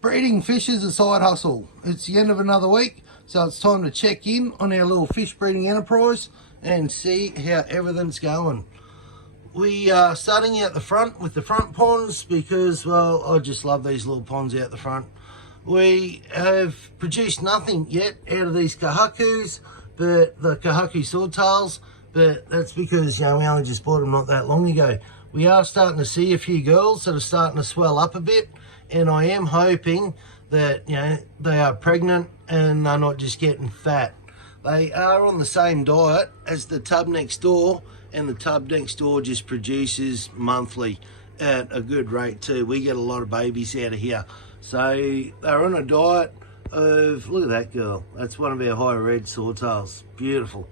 Breeding fish is a side hustle. It's the end of another week, so it's time to check in on our little fish breeding enterprise and see how everything's going. We are starting out the front with the front ponds because, well, I just love these little ponds out the front. We have produced nothing yet out of these kahakus, but the kahaku swordtails, but that's because, we only just bought them not that long ago. We are starting to see a few girls that are starting to swell up a bit, and I am hoping that, they are pregnant and they're not just getting fat. They are on the same diet as the tub next door, and the tub next door just produces monthly at a good rate too. We get a lot of babies out of here. So they're on a diet of, look at that girl. That's one of our high red swordtails. Beautiful.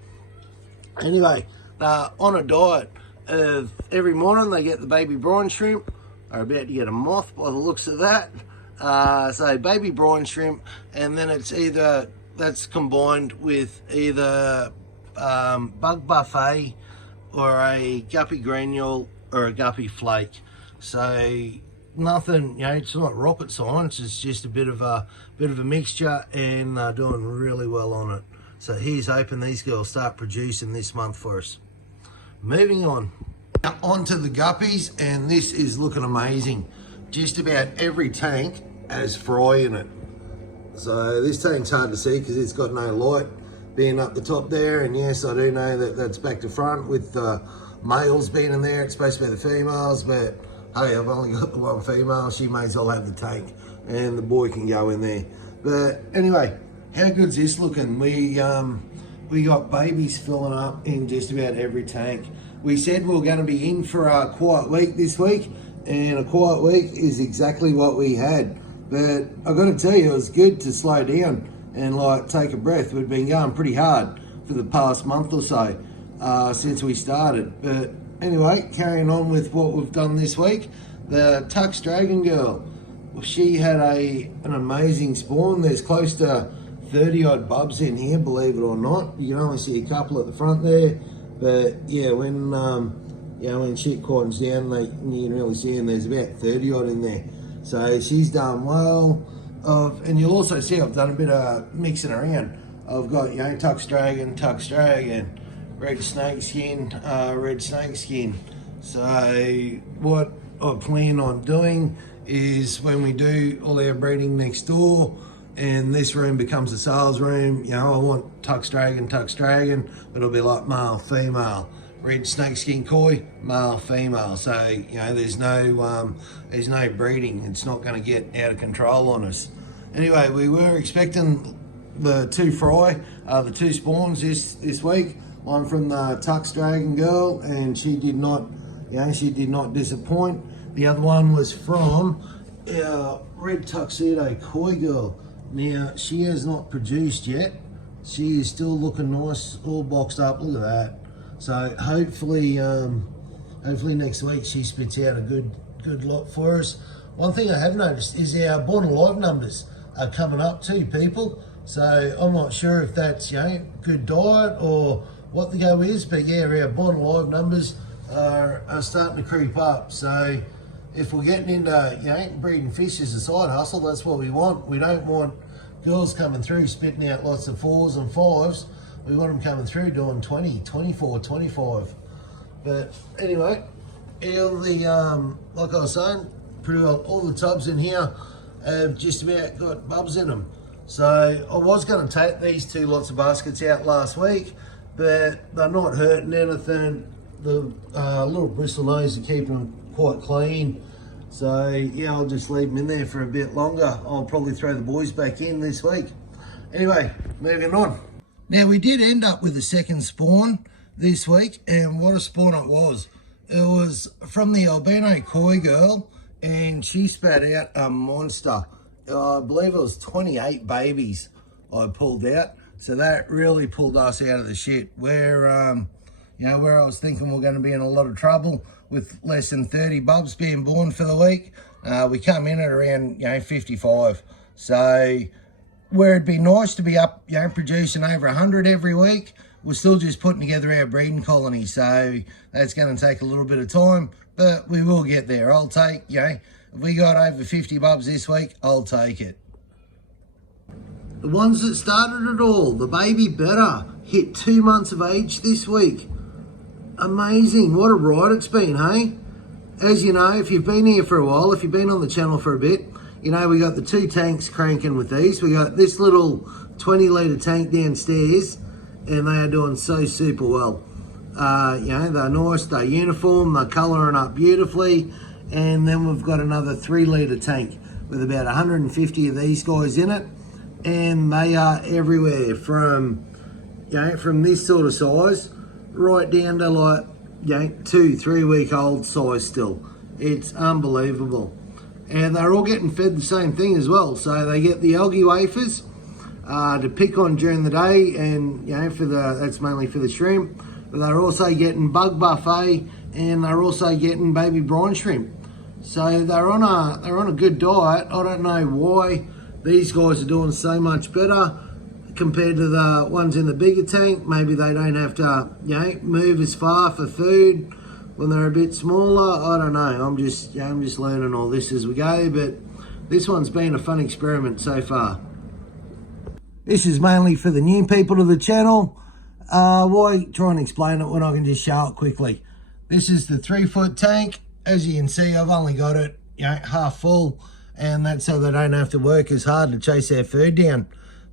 Anyway, they're on a diet of every morning they get the baby brine shrimp. Are about to get a moth by the looks of that. So baby brine shrimp, and then it's either, that's combined with either bug buffet or a guppy granule or a guppy flake. So nothing, it's not rocket science, it's just a bit of a mixture, and they're doing really well on it. So here's hoping these girls start producing this month for us. Moving on. Now onto the guppies, and this is looking amazing. Just about every tank has fry in it. So this tank's hard to see because it's got no light being up the top there, and yes, I do know that that's back to front with the males being in there. It's supposed to be the females, but hey, I've only got the one female. She may as well have the tank, and the boy can go in there. But anyway, how good's this looking? We got babies filling up in just about every tank. We said we were going to be in for a quiet week this week, and a quiet week is exactly what we had. But I've got to tell you, it was good to slow down and take a breath. We've been going pretty hard for the past month or so since we started. But anyway, carrying on with what we've done this week, the Tux Dragon Girl, she had an amazing spawn. There's close to 30 odd bubs in here, believe it or not. You can only see a couple at the front there, but yeah, when shit quietens down, you can really see, and there's about 30 odd in there. So she's done well. And you'll also see I've done a bit of mixing around. I've got Tux Dragon, red snakeskin. So what I plan on doing is, when we do all our breeding next door and this room becomes a sales room, I want Tux Dragon, but it'll be like male, female. Red snakeskin koi, male, female. So there's no breeding. It's not going to get out of control on us. Anyway, we were expecting the two spawns this week. One from the Tux Dragon Girl, and she did not disappoint. The other one was from our red tuxedo koi girl. Now she has not produced yet. She is still looking nice, all boxed up. Look at that. So hopefully next week she spits out a good lot for us. One thing I have noticed is our born alive numbers are coming up too, people. So I'm not sure if that's good diet or what the go is, but yeah, our born alive numbers are starting to creep up. So if we're getting into breeding fish as a side hustle, that's what we want. We don't want girls coming through spitting out lots of 4s and 5s. We want them coming through doing 20, 24, 25. But anyway, like I was saying, pretty well all the tubs in here have just about got bubs in them. So I was going to take these 2 lots of baskets out last week, but they're not hurting anything. The little bristle nose are keeping them quite clean. So yeah, I'll just leave them in there for a bit longer. I'll probably throw the boys back in this week. Anyway, moving on. Now we did end up with a second spawn this week, and what a spawn it was. It was from the albino koi girl, and she spat out a monster. I believe it was 28 babies I pulled out. So that really pulled us out of the shit. Where I was thinking we're going to be in a lot of trouble with less than 30 bubs being born for the week, we come in at around 55. So where it'd be nice to be up, producing over 100 every week, we're still just putting together our breeding colony. So that's going to take a little bit of time, but we will get there. I'll take, If we got over 50 bubs this week, I'll take it. The ones that started it all, the baby Better, hit 2 months of age this week. Amazing, what a ride it's been, hey? As you know, if you've been here for a while, if you've been on the channel for a bit, you know we got the 2 tanks cranking with these. We got this little 20 litre tank downstairs, and they are doing so super well. You know, they're nice, they're uniform, they're colouring up beautifully. And then we've got another 3 litre tank with about 150 of these guys in it. And they are everywhere from, you know, from this sort of size right down to like, you know, 2-3 week old size still. It's unbelievable. And they're all getting fed the same thing as well. So they get the algae wafers to pick on during the day, and you know, that's mainly for the shrimp. But they're also getting bug buffet, and they're also getting baby brine shrimp. So they're on a good diet. I don't know why these guys are doing so much better compared to the ones in the bigger tank. Maybe they don't have to, you know, move as far for food when they're a bit smaller. I don't know. I'm just learning all this as we go. But this one's been a fun experiment so far. This is mainly for the new people to the channel. Why try and explain it when I can just show it quickly? This is the 3-foot tank. As you can see, I've only got it, you know, half full, and that's so they don't have to work as hard to chase their food down.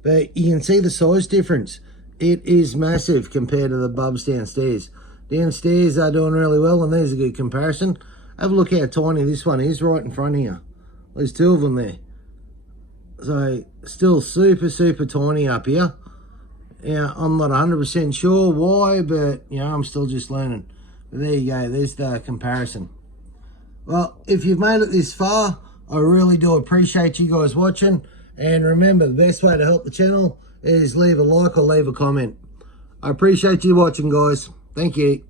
But you can see the size difference. It is massive compared to the bubs downstairs. Downstairs they're doing really well, and there's a good comparison. Have a look how tiny this one is right in front of you. There's 2 of them there. So still super, super tiny up here. Yeah, I'm not 100% sure why, but you know, I'm still just learning. But there you go, there's the comparison. Well, if you've made it this far, I really do appreciate you guys watching. And remember, the best way to help the channel is leave a like or leave a comment. I appreciate you watching, guys. Thank you.